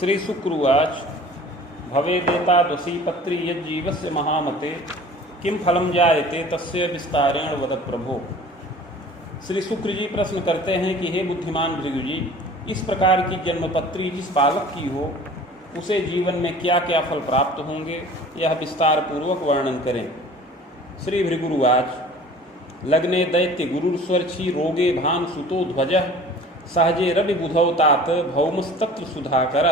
श्री शुक्रवाच भवेदेतादृशी पत्री यज्जीवस्य महामते किम फलम जायते तस्य विस्तारेण वद प्रभो। श्री शुक्र जी प्रश्न करते हैं कि हे बुद्धिमान भृगु जी, इस प्रकार की जन्मपत्री जिस बालक की हो उसे जीवन में क्या क्या फल प्राप्त होंगे, यह विस्तार पूर्वक वर्णन करें। श्री भृगुरुवाच लग्ने दैत्य गुरुस्वर्ची रोगे भान सुतो ध्वज सहजे रवि बुधौ तात भौमस्तत्र सुधाकर।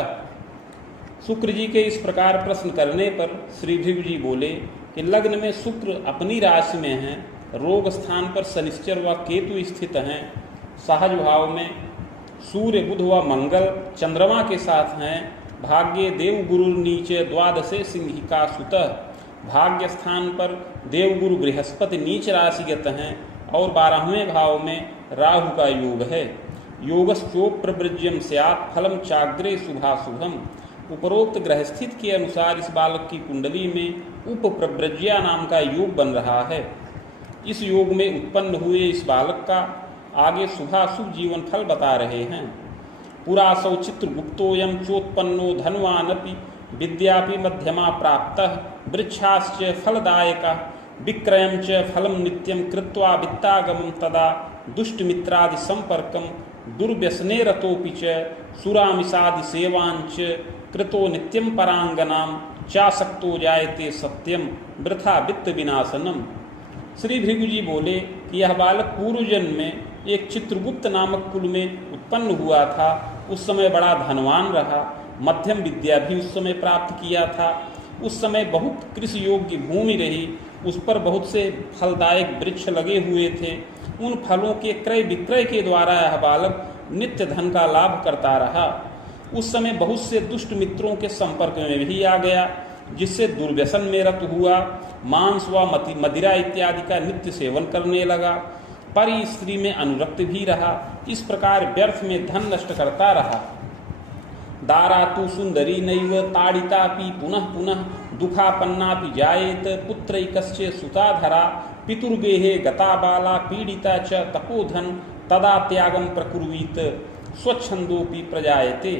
शुक्र जी के इस प्रकार प्रश्न करने पर श्री भृगु जी बोले कि लग्न में शुक्र अपनी राशि में हैं, रोग स्थान पर शनिश्चर व केतु स्थित हैं, सहज भाव में सूर्य बुध व मंगल चंद्रमा के साथ हैं, भाग्य देवगुरु नीचे द्वादशे सिंहिका सुतः, भाग्य स्थान पर देवगुरु बृहस्पति नीच राशिगत हैं और 12वें भाव में राहु का योग है। योगश्चोप्रवृज्यम स्यात् फलम चाग्रे शुभाशुभम। उपरोक्त ग्रहस्थित के अनुसार इस बालक की कुंडली में उपप्रव्रज्या नाम का योग बन रहा है। इस योग में उत्पन्न हुए इस बालक का आगे शुभाशुभ जीवन फल बता रहे हैं। पुरासौ चित्रगुप्तोयम चोत्पन्नो धनवानपि विद्यापि मध्यमा प्राप्तः वृक्षाश्च फलदायका विक्रयं च फलं नित्यं कृत्वा वित्तागमं तदा दुष्टमित्रादि संपर्कं दुर्व्यसने रतोपि च सुरामिषादि सेवांच कृतो नित्यं परांगनां चासक्तो जायते सत्यम वृथा वित्त विनाशनम। श्री भृगु जी बोले कि यह बालक पूर्व जन्म में एक चित्रगुप्त नामक कुल में उत्पन्न हुआ था। उस समय बड़ा धनवान रहा, मध्यम विद्या भी उस समय प्राप्त किया था। उस समय बहुत कृषि योग्य भूमि रही, उस पर बहुत से फलदायक वृक्ष लगे हुए थे। उन फलों के क्रय विक्रय के द्वारा यह बालक नित्य धन का लाभ करता रहा। उस समय बहुत से दुष्ट मित्रों के संपर्क में भी आ गया, जिससे दुर्व्यसन में रत हुआ, मांस व मदिरा इत्यादि का नित्य सेवन करने लगा, पर स्त्री में अनुरक्त भी रहा। इस प्रकार व्यर्थ में धन नष्ट करता रहा। दारा तु सुंदरी नैव ताड़ितापि पुनः पुनः दुखापन्नापि जायेत पुत्रैकस्य सुताधरा पितुर्गेहे गता बाला पीड़िता च तपोधन तदा त्यागम प्रकुर्वीत स्वच्छंदोपि प्रजायते।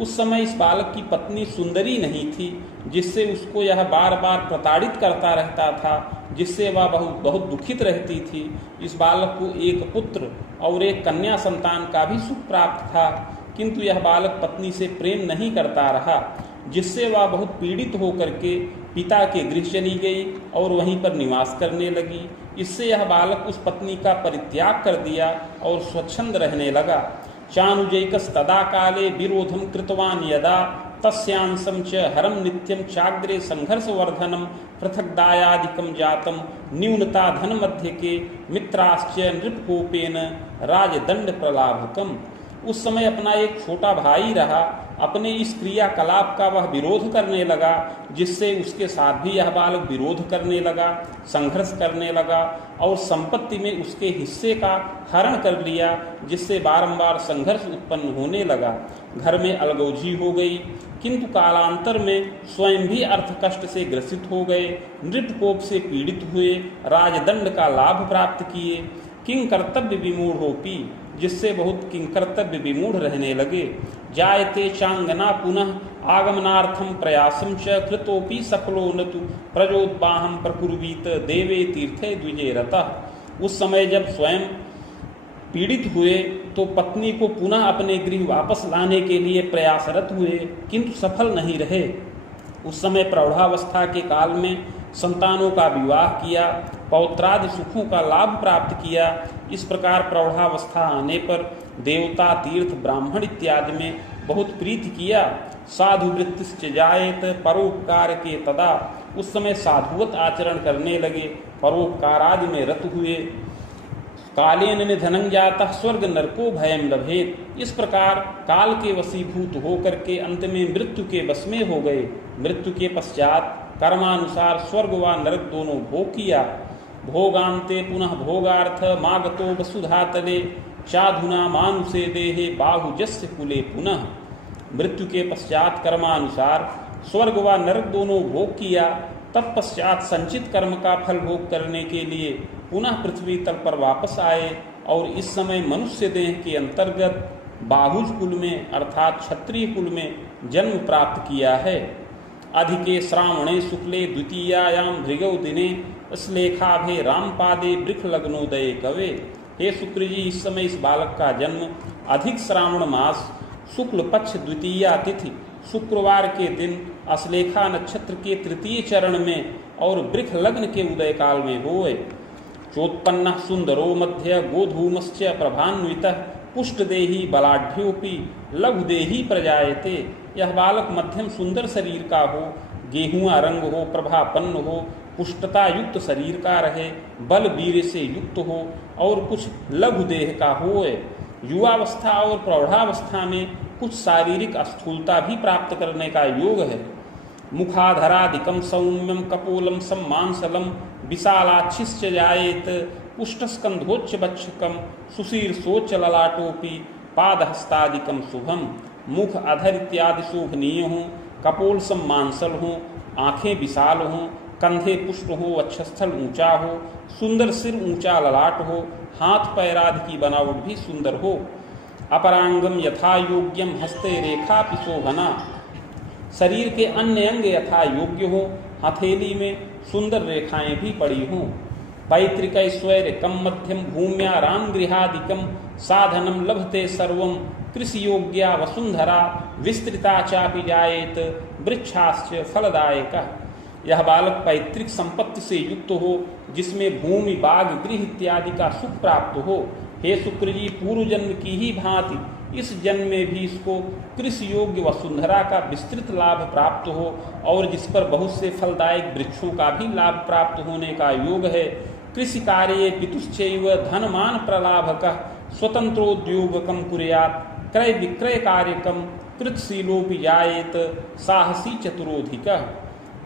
उस समय इस बालक की पत्नी सुंदरी नहीं थी, जिससे उसको यह बार बार प्रताड़ित करता रहता था, जिससे वह बहुत दुखित रहती थी। इस बालक को एक पुत्र और एक कन्या संतान का भी सुख प्राप्त था, किंतु यह बालक पत्नी से प्रेम नहीं करता रहा, जिससे वह बहुत पीड़ित होकर के पिता के गृह चली गई और वहीं पर निवास करने लगी। इससे यह बालक उस पत्नी का परित्याग कर दिया और स्वच्छंद रहने लगा। चानुजैकस तदा काले विरोधम कृतवान यदा तस्यांसम च हरम नित्यम चाग्रे संघर्षवर्धनम पृथग्दायादिकम जातम न्यूनता धन मध्य के मित्राश्च नृपकोपेन राजदंड प्रलाभकम। उस समय अपना एक छोटा भाई रहा, अपने इस क्रियाकलाप का वह विरोध करने लगा, जिससे उसके साथ भी यह बालक विरोध करने लगा, संघर्ष करने लगा और संपत्ति में उसके हिस्से का हरण कर लिया, जिससे बारंबार संघर्ष उत्पन्न होने लगा। घर में अलगौजी हो गई, किंतु कालांतर में स्वयं भी अर्थ कष्ट से ग्रसित हो गए, नृपकोप से पीड़ित हुए, राजदंड का लाभ प्राप्त किए, किंग कर्तव्य विमूढ़ोपि, जिससे बहुत किंकर्तव्य विमूढ़ रहने लगे। जायते चांगना पुनः आगमनार्थम प्रयासम च कृतोपि सफलो न तु प्रजोद्बाहम प्रकुर्वीत देवे तीर्थे द्विजे रतः। उस समय जब स्वयं पीड़ित हुए तो पत्नी को पुनः अपने गृह वापस लाने के लिए प्रयासरत हुए, किंतु सफल नहीं रहे। उस समय प्रौढ़ावस्था के काल में संतानों का विवाह किया, पौत्रादि सुखों का लाभ प्राप्त किया। इस प्रकार प्रौढ़ावस्था आने पर देवता तीर्थ ब्राह्मण इत्यादि में बहुत प्रीति किया। साधु वृत्तिश्च जायेत परोपकार के तदा। उस समय साधुवत आचरण करने लगे, परोपकार आदि में रत हुए। कालेन निधनं जातः स्वर्ग नरको भयं लभेत। इस प्रकार काल के वशीभूत होकर के अंत में मृत्यु के वश में हो गए। मृत्यु के पश्चात कर्मानुसार स्वर्ग व नरक दोनों भोग किया। भोगांते पुनः भोगार्थ मागतो वसुधातले चाधुना मानुषे देहे बाहुजस्य कुले पुनः। मृत्यु के पश्चात कर्मानुसार स्वर्ग व नरक दोनों भोग किया। तत्पश्चात संचित कर्म का फल भोग करने के लिए पुनः पृथ्वी तल पर वापस आए और इस समय मनुष्य देह के अंतर्गत बाहुज कुल में अर्थात क्षत्रिय कुल में जन्म प्राप्त किया है। अधिके श्रावणे शुक्ले द्वितीयायाम भृगौ दिने श्लेखाभे रामपादे वृक्ष लग्नोदय कवे। हे शुक्र जी, इस समय इस बालक का जन्म अधिक श्रावण मास शुक्ल पक्ष द्वितीया तिथि शुक्रवार के दिन अश्लेखा नक्षत्र के तृतीय चरण में और वृक्ष लग्न के उदय काल में होए। चोत्पन्न सुंदरो मध्य गोधूमश्च प्रभान्वितः पुष्टदेही बलाढ्योपि लघुदेही प्रजायते। यह बालक मध्यम सुंदर शरीर का हो, गेहुआ रंग हो, प्रभापन्न हो, पुष्टता युक्त शरीर का रहे, बल वीर से युक्त हो और कुछ लघु देह का होए। युवावस्था और प्रौढ़ावस्था में कुछ शारीरिक स्थूलता भी प्राप्त करने का योग है। मुखाधरादिकम सौम्यम कपोलम सम्मांसलम विशालाक्षिश्च जायेत पुष्टस्कंधोच्च बक्षकम सुशीर्षोच्च ललाटोपि पादहस्तादिकम शुभम। मुख अधर इत्यादि शोभनीय हों, कपोल सम्मांसल हों, आँखें विशाल हों, कंधे पुष्ट हो, वक्षस्थल ऊंचा हो, सुंदर सिर, ऊंचा ललाट हो, हाथ पैर आदि की बनावट भी सुंदर हो। अपरांगम यथा योग्यम हस्ते रेखा पिशोभना। शरीर के अन्य अंग यथा योग्य हो, हथेली में सुंदर रेखाएं भी पड़ी हों। पैतृक ऐश्वर्य कम मध्यम भूम्या राम गृहादिकम साधनम लभते सर्वम कृषि योग्या वसुंधरा विस्तृता चापि जायेत वृक्षाश्च फलदायक। यह बालक पैतृक संपत्ति से युक्त हो, जिसमें भूमि बाग गृह इत्यादि का सुख प्राप्त हो। हे शुक्र जी, पूर्व जन्म की ही भांति इस जन्म में भी इसको कृषि योग्य वसुंधरा का विस्तृत लाभ प्राप्त हो और जिस पर बहुत से फलदायक वृक्षों का भी लाभ प्राप्त होने का योग है। कृषि कार्ये पितुश्चैव धनमान प्रलाभकः स्वतंत्रोद्योगकम कुर्यात् क्रय विक्रय कार्यकम कृतशीलोपि जायेत साहसी चतुरोधिकः।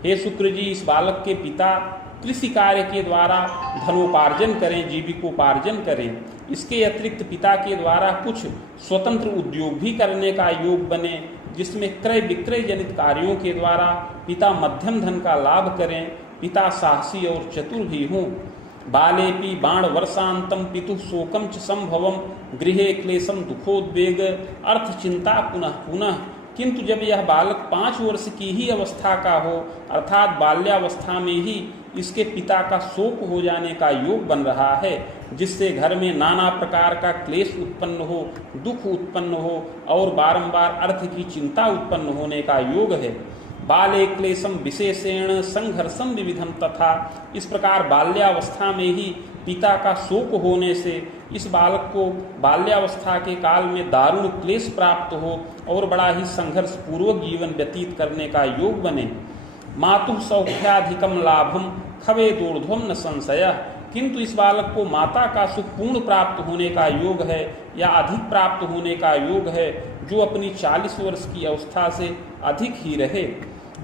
हे शुक्र जी, इस बालक के पिता कृषि कार्य के द्वारा धनोपार्जन करें, जीविकोपार्जन करें। इसके अतिरिक्त पिता के द्वारा कुछ स्वतंत्र उद्योग भी करने का योग बने, जिसमें क्रय विक्रय जनित कार्यों के द्वारा पिता मध्यम धन का लाभ करें। पिता साहसी और चतुर भी हों। बालेपि बाण वर्षांतम पितु शोकम च संभवम गृहे क्लेशम दुखोद्वेग अर्थ चिंता पुनः पुनः। किंतु जब यह बालक 5 वर्ष की ही अवस्था का हो, अर्थात बाल्यावस्था में ही इसके पिता का शोक हो जाने का योग बन रहा है, जिससे घर में नाना प्रकार का क्लेश उत्पन्न हो, दुख उत्पन्न हो और बारंबार अर्थ की चिंता उत्पन्न होने का योग है। बाले क्लेशम विशेषेण संघर्षम विविधम तथा। इस प्रकार बाल्यावस्था में ही पिता का शोक होने से इस बालक को बाल्यावस्था के काल में दारुण क्लेश प्राप्त हो और बड़ा ही संघर्ष पूर्वक जीवन व्यतीत करने का योग बने। मातुः सौख्याधिकम लाभम खवे दूर्ध्वम न संशय। किंतु इस बालक को माता का सुख पूर्ण प्राप्त होने का योग है या अधिक प्राप्त होने का योग है, जो अपनी 40 वर्ष की अवस्था से अधिक ही रहे।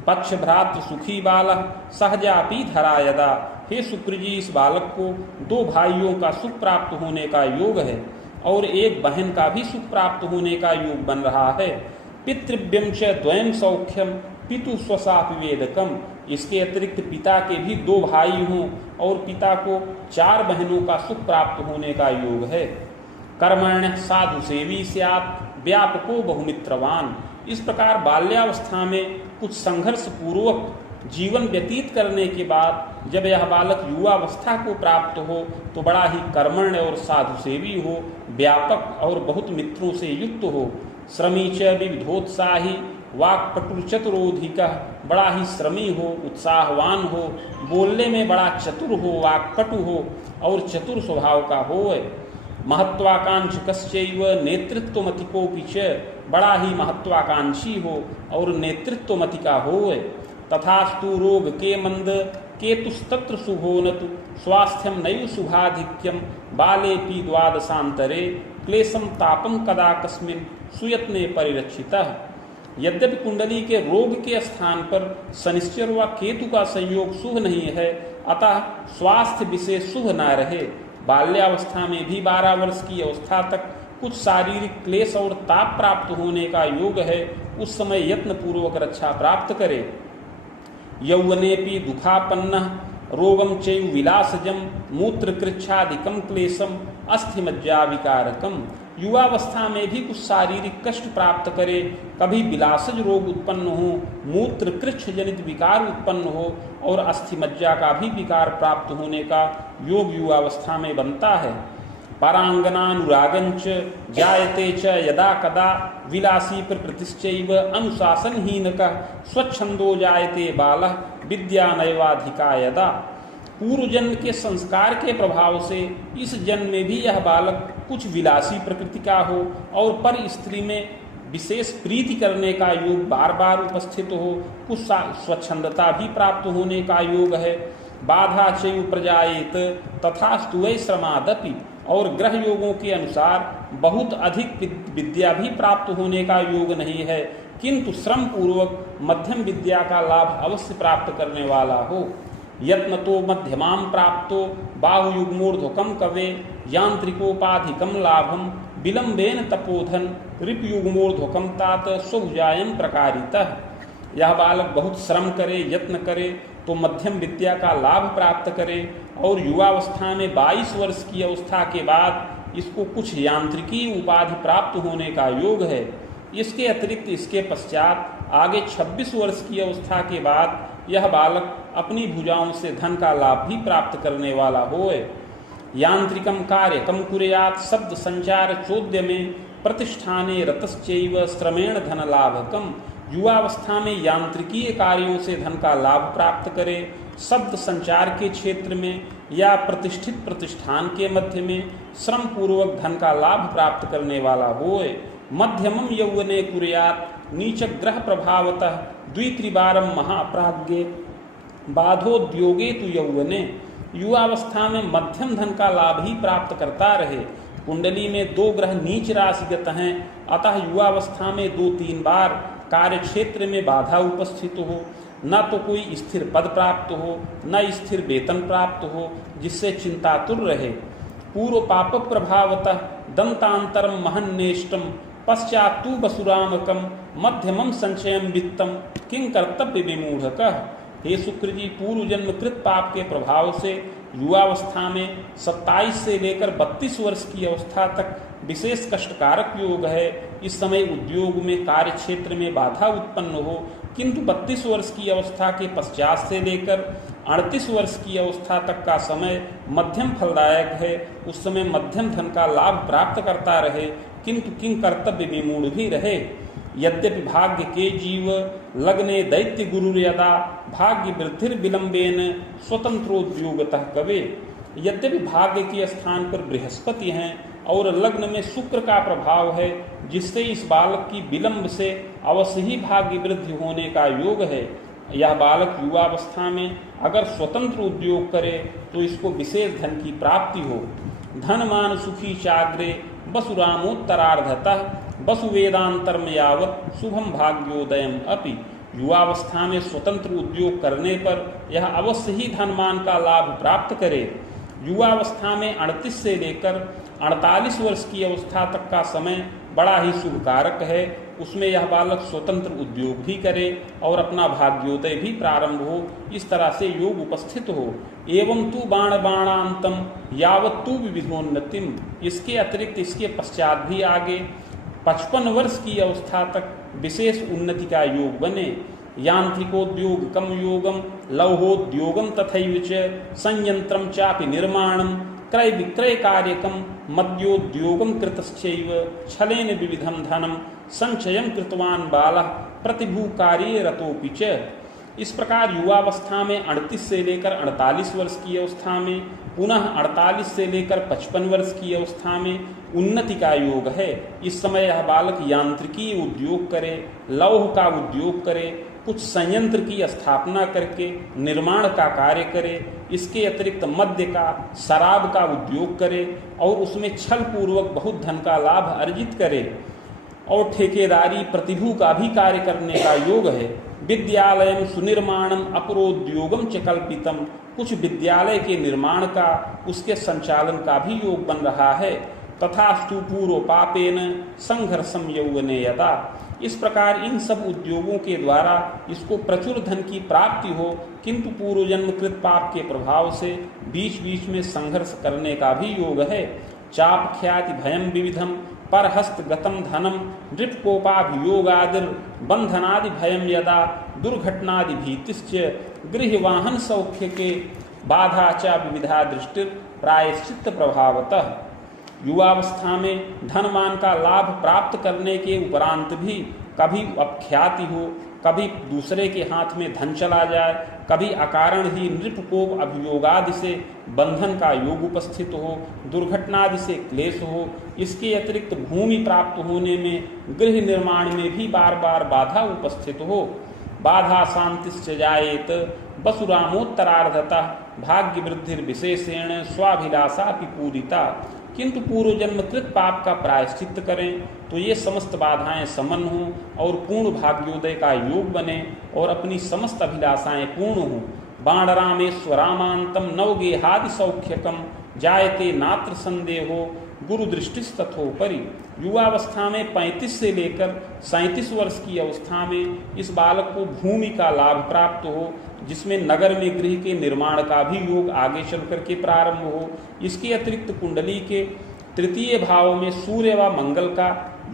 पक्ष भ्रातृ सुखी बालक सहजापि धरा यदा। हे शुक्र जी, इस बालक को 2 भाइयों का सुख प्राप्त होने का योग है और एक बहन का भी सुख प्राप्त होने का योग बन रहा है। पितृव्यम च द्वयम सौख्यम पितु स्वसापि वेदकम। इसके अतिरिक्त पिता के भी 2 भाई हों और पिता को 4 बहनों का सुख प्राप्त होने का योग है। कर्मण्य साधु सेवी स्यात् व्यापको बहुमित्रवान। इस प्रकार बाल्यावस्था में कुछ संघर्ष पूर्वक जीवन व्यतीत करने के बाद जब यह बालक युवावस्था को प्राप्त हो तो बड़ा ही कर्मण्य और साधु सेवी हो, व्यापक और बहुत मित्रों से युक्त हो। श्रमी च विविधोत्साही वाक्पटुर चतुरोधिकः। बड़ा ही श्रमी हो, उत्साहवान हो, बोलने में बड़ा चतुर हो, वाक्पटु हो और चतुर स्वभाव का हो। महत्वाकांक्षकश्चैव नेतृत्वमतिकोऽपि च। बड़ा ही महत्वाकांक्षी हो और नेतृत्वमति का हो। तथास्तु रोग के मंद केतुस्तत्र शुभोनतु स्वास्थ्यम नैव शुभाधिक्यम बालेपि द्वादशांतरे क्लेशम तापम कदा कस्मिन् सुयत्ने परिरक्षितः। यद्यपि कुंडली के रोग के स्थान पर शनिश्चर व केतु का संयोग शुभ नहीं है, अतः स्वास्थ्य विशेष शुभ न रहे। बाल्यावस्था में भी 12 वर्ष की अवस्था तक कुछ शारीरिक क्लेश और ताप प्राप्त होने का योग है। उस समय यत्न पूर्वक रक्षा प्राप्त करे। यौवनेपि दुखापन्नः रोगम चैव विलासजम मूत्रकृच्छादिकम क्लेशम अस्थिमज्जा विकारकम। युवावस्था में भी कुछ शारीरिक कष्ट प्राप्त करे, कभी विलासज रोग उत्पन्न हो, मूत्र कृच्छ जनित विकार उत्पन्न हो और अस्थि मज्जा का भी विकार प्राप्त होने का योग युवावस्था में बनता है। परांगनानुरागंच जायते च यदा कदा विलासी प्रकृतिश्चैव अनुशासनहीनकः स्वच्छंदो जायते बालः विद्या नैवाधिका यदा। पूर्व जन्म के संस्कार के प्रभाव से इस जन्म में भी यह बालक कुछ विलासी प्रकृति का हो और पर स्त्री में विशेष प्रीति करने का योग बार बार उपस्थित हो, कुछ स्वच्छंदता भी प्राप्त होने का योग है। बाधा चैव प्रजायेत तथास्तु वै श्रमादपि, और ग्रह योगों के अनुसार बहुत अधिक विद्या भी प्राप्त होने का योग नहीं है, किंतु श्रम पूर्वक मध्यम विद्या का लाभ अवश्य प्राप्त करने वाला हो। यत्न तो मध्यमाम प्राप्तो बाहुयुग्मोर्ध्वकम कवे यांत्रिकोपाधिकम लाभम विलंबेन तपोधन रिपयुग्मोर्ध्वकम तात स्वभुजायम प्रकारितः। यह बालक बहुत श्रम करे, यत्न करे तो मध्यम विद्या का लाभ प्राप्त करे और युवावस्था में 22 वर्ष की अवस्था के बाद इसको कुछ यांत्रिकी उपाधि प्राप्त होने का योग है। इसके अतिरिक्त इसके पश्चात आगे 26 वर्ष की अवस्था के बाद यह बालक अपनी भुजाओं से धन का लाभ भी प्राप्त करने वाला होए। यांत्रिकम कार्य कम कुर्यात् शब्द संचार चोद्य में प्रतिष्ठाने रतश्चैव श्रमेण धन लाभकम। युवावस्था में यांत्रिकीय कार्यों से धन का लाभ प्राप्त करे, शब्द संचार के क्षेत्र में या प्रतिष्ठित प्रतिष्ठान के मध्य में श्रम पूर्वक धन का लाभ प्राप्त करने वाला होए। मध्यमम यौवने कुर्यात् नीच ग्रह प्रभावतः द्वित्रिवारम महाप्राज्ञे बाधोद्योगे तु यौवने। युवावस्था में मध्यम धन का लाभ ही प्राप्त करता रहे। कुंडली में 2 ग्रह नीच राशिगत हैं, अतः युवावस्था में 2-3 बार कार्य क्षेत्र में बाधा उपस्थित हो, न तो कोई स्थिर पद प्राप्त हो, न स्थिर वेतन प्राप्त हो, जिससे चिंतातुर रहे। पूर्व पाप प्रभावतः दंतांतरम महन्नेष्टम पश्चात्तु बसुरामकम मध्यमम संचयम वित्तम किं कर्तव्य विमूढ़कः। हे शुक्र जी, पूर्व जन्म कृत पाप के प्रभाव से युवावस्था में 27 से लेकर 32 वर्ष की अवस्था तक विशेष कष्टकारक योग है। इस समय उद्योग में कार्य क्षेत्र में बाधा उत्पन्न हो, किंतु 32 वर्ष की अवस्था के पश्चात से लेकर 38 वर्ष की अवस्था तक का समय मध्यम फलदायक है। उस समय मध्यम धन का लाभ प्राप्त करता रहे, किंतु किं कर्तव्य विमूढ़ भी रहे। यद्यपि भाग्य के जीव लग्ने दैत्य गुरु यदा भाग्य वृद्धिर विलंबेन स्वतंत्रोद्योगतः कवे। यद्यपि भाग्य के स्थान पर बृहस्पति हैं और लग्न में शुक्र का प्रभाव है, जिससे इस बालक की विलंब से अवश्य ही भाग्य वृद्धि होने का योग है। यह बालक युवावस्था में अगर स्वतंत्र उद्योग करे तो इसको विशेष धन की प्राप्ति हो। धनमान सुखी चाग्रे वसुरामोत्तरार्धतः वसुवेदांतर्म यावत शुभम भाग्योदयम अपि। युवावस्था में स्वतंत्र उद्योग करने पर यह अवश्य ही धनमान का लाभ प्राप्त करे। युवावस्था में 38 से लेकर 48 वर्ष की अवस्था तक का समय बड़ा ही शुभ कारक है। उसमें यह बालक स्वतंत्र उद्योग भी करे और अपना भाग्योदय भी प्रारंभ हो, इस तरह से योग उपस्थित हो। एवं तु बाण बाणांतम यावत तु विविधोन्नतिम। इसके अतिरिक्त इसके पश्चात भी आगे 55 वर्ष की अवस्था तक विशेष उन्नति का योग बने। यांत्रिकोद्योग कम योगम लौहोद्योगम तथैव च संयंत्रम चापि निर्माणम क्रय विक्रय कार्यकम मद्योद्योगम कृतश्चैव छलेन विविधम धनम संचयम कृतवान बालः प्रतिभू कार्ये रतोपि च। इस प्रकार युवावस्था में 38 से लेकर 48 वर्ष की अवस्था में, पुनः 48 से लेकर 55 वर्ष की अवस्था में उन्नति का योग है। इस समय यह बालक यांत्रिकी उद्योग करे, लौह का उद्योग करे, कुछ संयंत्र की स्थापना करके निर्माण का कार्य करे। इसके अतिरिक्त मद्य का, शराब का उद्योग करे और उसमें छल पूर्वक बहुत धन का लाभ अर्जित करे। और ठेकेदारी प्रतिभू का भी कार्य करने का योग है। विद्यालयम सुनिर्माणम अपरोद्योगम च कल्पितम। कुछ विद्यालय के निर्माण का, उसके संचालन का भी योग बन रहा है। तथास्तु पूर्व पापेन संघर्षम यौवने यदा। इस प्रकार इन सब उद्योगों के द्वारा इसको प्रचुर धन की प्राप्ति हो, किंतु पूर्व जन्मकृत पाप के प्रभाव से बीच बीच में संघर्ष करने का भी योग है। चापख्याति भयम विविधम परहस्त गतम धनम नृपकोपाभियोगादिर बंधनादि भयम यदा दुर्घटनादि भीतिश्च गृहवाहन सौख्य के बाधा च विविधा दृष्टि प्रायश्चित्त प्रभावतः। युवावस्था में धनवान का लाभ प्राप्त करने के उपरांत भी कभी अपख्याति हो, कभी दूसरे के हाथ में धन चला जाए, कभी अकारण ही नृपकोप अभियोगादि से बंधन का योग उपस्थित हो, दुर्घटनादि से क्लेश हो, इसके अतिरिक्त भूमि प्राप्त होने में, गृह निर्माण में भी बार बार बाधा उपस्थित हो। बाधा शांतिश्च जायेत बसुरामोत्तरार्धतः भाग्य वृद्धि विशेषेण स्वाभिलाषा पूरिता। किंतु पूर्व जन्मकृत पाप का प्रायश्चित्त करें तो ये समस्त बाधाएं समन हों और पूर्ण भाग्योदय का योग बने और अपनी समस्त अभिलाषाएं पूर्ण हों। बाणरामेश्वरामांतम नवगेहादि सौख्यकम जायते नात्र संदेहो गुरु दृष्टिस्तथोपरि। युवावस्था में 35 से लेकर 37 वर्ष की अवस्था में इस बालक को भूमि का लाभ प्राप्त हो, जिसमें नगर में गृह के निर्माण का भी योग आगे चल करके प्रारंभ हो। इसके अतिरिक्त कुंडली के तृतीय भाव में सूर्य व मंगल का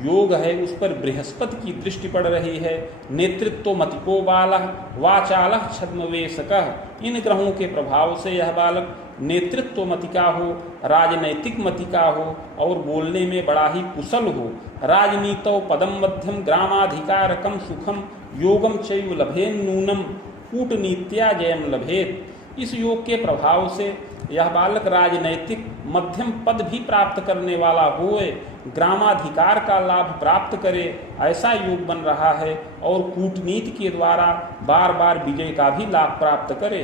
योग है, उस पर बृहस्पति की दृष्टि पड़ रही है। नेतृत्व मतिको बालः वाचालः छद्मवेशकः। इन ग्रहों के प्रभाव से यह बालक नेतृत्व मति का हो, राजनैतिक मति का हो और बोलने में बड़ा ही कुशल हो। राजनीतौ पदम मध्यम ग्रामाधिकारकम सुखम योगम चैव लभेन नूनम कूटनीत्या जयम लभेत। इस योग के प्रभाव से यह बालक राजनैतिक मध्यम पद भी प्राप्त करने वाला होए, ग्रामाधिकार का लाभ प्राप्त करे, ऐसा योग बन रहा है और कूटनीति के द्वारा बार बार विजय का भी लाभ प्राप्त करे।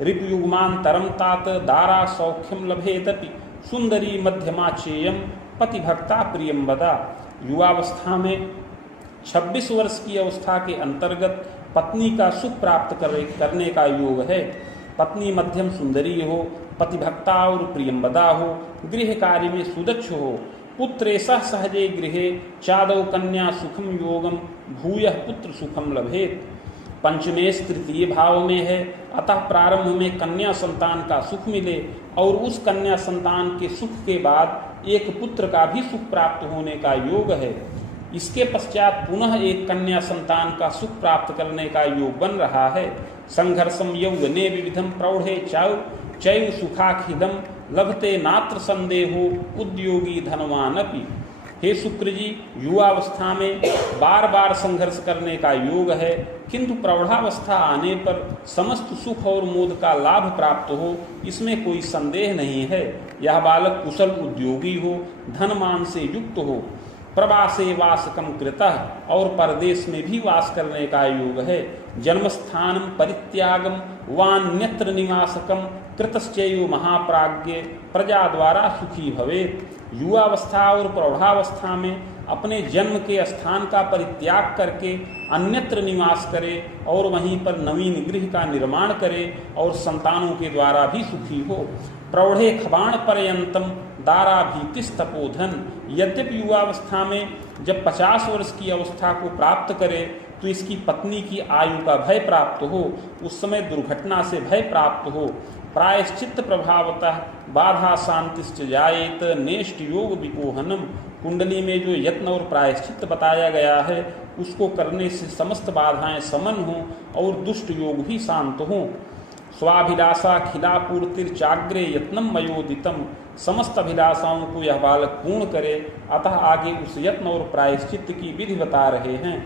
रिपुयुग्मांतरम तात दारा सौख्यम लभेतपि सुंदरी मध्यमा चेयम पतिभक्ता प्रियम बदा। युवावस्था में 26 वर्ष की अवस्था के अंतर्गत पत्नी का सुख प्राप्त करने का योग है। पत्नी मध्यम सुंदरी हो, पतिभक्ता और प्रियंवदा हो, गृह कार्य में सुदक्ष हो। पुत्रेशः सहजे गृहे चादौ कन्या सुखम योगम भूयः पुत्र सुखम लभेत। पंचमेश तृतीय भाव में है, अतः प्रारंभ में कन्या संतान का सुख मिले और उस कन्या संतान के सुख के बाद एक पुत्र का भी सुख प्राप्त होने का योग है। इसके पश्चात पुनः एक कन्या संतान का सुख प्राप्त करने का योग बन रहा है। संघर्षम यौवने विविधम प्रौढ़े चैव सुखाखिदम लभते नात्र संदेहो उद्योगी धनवानपि। हे शुक्र जी, युवावस्था में बार बार संघर्ष करने का योग है, किंतु प्रौढ़ावस्था आने पर समस्त सुख और मोद का लाभ प्राप्त हो, इसमें कोई संदेह नहीं है। यह बालक कुशल उद्योगी हो, धनमान से युक्त हो, प्रवासे वासकम कृतः और परदेश में भी वास करने का योग है। जन्मस्थानम परित्यागम वान्यत्र निवासकम कृतश्चैव महाप्राज्ञ प्रजा द्वारा सुखी भवेत्। युवावस्था और प्रौढ़ावस्था में अपने जन्म के स्थान का परित्याग करके अन्यत्र निवास करे और वहीं पर नवीन गृह का निर्माण करे और संतानों के द्वारा भी सुखी हो। प्रौढ़े खबाण पर्यंतम दारा भीतिस्तपोधन। यद्यपि युवावस्था में जब 50 वर्ष की अवस्था को प्राप्त करे तो इसकी पत्नी की आयु का भय प्राप्त हो, उस समय दुर्घटना से भय प्राप्त हो। प्रायश्चित्त प्रभावतः बाधा शांतिश्च जायेत नेष्ट योग विकोहनम। कुंडली में जो यत्न और प्रायश्चित्त बताया गया है उसको करने से समस्त बाधाएं समन हों और दुष्ट योग भी शांत हों। स्वाभिलाषा खिलापूर्तिर्चाग्रे यत्नम मयोदितम। समस्त अभिलाषाओं को यह बालक पूर्ण करे, अतः आगे उस यत्न और प्रायश्चित्त की विधि बता रहे हैं।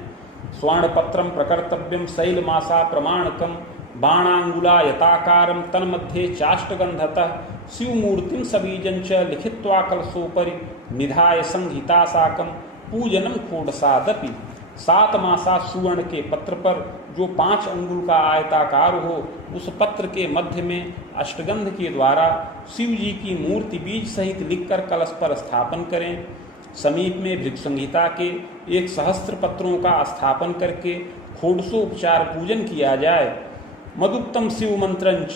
स्वर्णपत्रम प्रकर्तव्यम शैलमासा प्रमाणकम बाणांगुला यताकारम तन्मध्ये चाष्टगंधतः शिवमूर्तिम सबीजंच लिखित्वा कलशोपरि निधाय संहिता साकम पूजनम खोडसादपि। 7 मासा सुवर्ण के पत्र पर जो 5 अंगुल का आयताकार हो, उस पत्र के मध्य में अष्टगंध के द्वारा शिव जी की मूर्ति बीज सहित लिखकर कलश पर स्थापन करें। समीप में भृगु संहिता के 1 सहस्त्र पत्रों का स्थापन करके खोडसोपचार पूजन किया जाए। मदुक्तम शिव मंत्रंच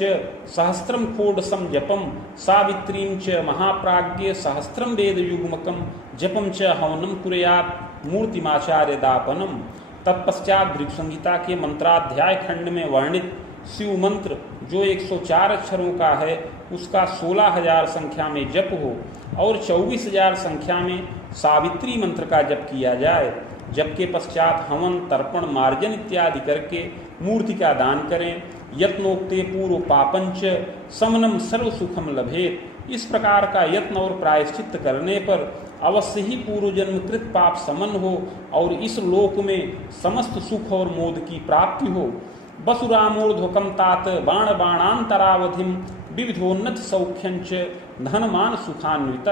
सहस्त्रम खोडसम जपम सावित्रीं च महाप्राज्ञ सहस्त्रम वेद युग्मकम जपम च हवनम कुर्यात् मूर्तिमाचार्य दापनम। तत्पश्चात भृगु संहिता के मंत्राध्याय खंड में वर्णित शिव मंत्र जो 104 अक्षरों का है उसका 16,000 संख्या में जप हो और 24,000 संख्या में सावित्री मंत्र का जप किया जाए। जप के पश्चात हवन, तर्पण, मार्जन इत्यादि करके मूर्ति का दान करें। यत्नोक्ते पूर्व पापंच समनम सर्व सुखम लभेत। इस प्रकार का यत्न और प्रायश्चित करने पर अवश्य ही पूर्व जन्म कृत पाप समन हो और इस लोक में समस्त सुख और मोद की प्राप्ति हो। बसुरामूर्ध्वकम तात बाण बाणांतरावधिम विविधोन्नत सौख्यंच धनमान सुखान्वित।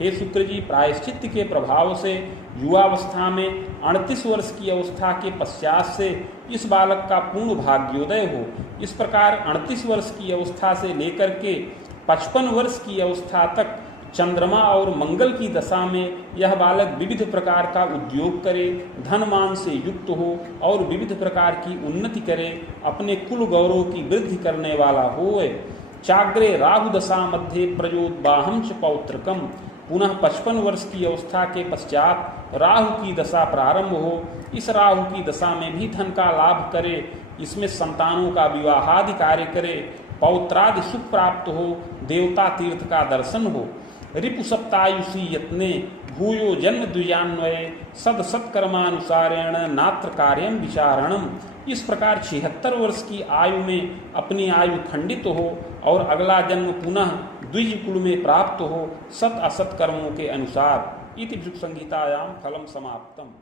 हे शुक्र जी, प्रायश्चित के प्रभाव से युवावस्था में 38 वर्ष की अवस्था के पश्चात से इस बालक का पूर्ण भाग्योदय हो। इस प्रकार 38 वर्ष की अवस्था से लेकर के 55 वर्ष की अवस्था तक चंद्रमा और मंगल की दशा में यह बालक विविध प्रकार का उद्योग करे, धनमान से युक्त हो और विविध प्रकार की उन्नति करे, अपने कुल गौरव की वृद्धि करने वाला होए। चाग्रे राहु दशा मध्य प्रजोद्बाहम च पौत्रकम। पुनः 55 वर्ष की अवस्था के पश्चात राहु की दशा प्रारंभ हो। इस राहु की दशा में भी धन का लाभ करे, इसमें संतानों का विवाहादि कार्य करे, पौत्रादि सुख प्राप्त हो, देवता तीर्थ का दर्शन हो। रिपु सप्तायुषी यत्ने भूयो जन्म द्विजान्वये सद सत्कर्मानुसारेण नात्र कार्यम विचारणम। इस प्रकार 76 वर्ष की आयु में अपनी आयु खंडित हो और अगला जन्म पुनः द्विज कुल में प्राप्त हो, सत असत कर्मों के अनुसार। इति भिक्षुक संहितायां फलम समाप्तम।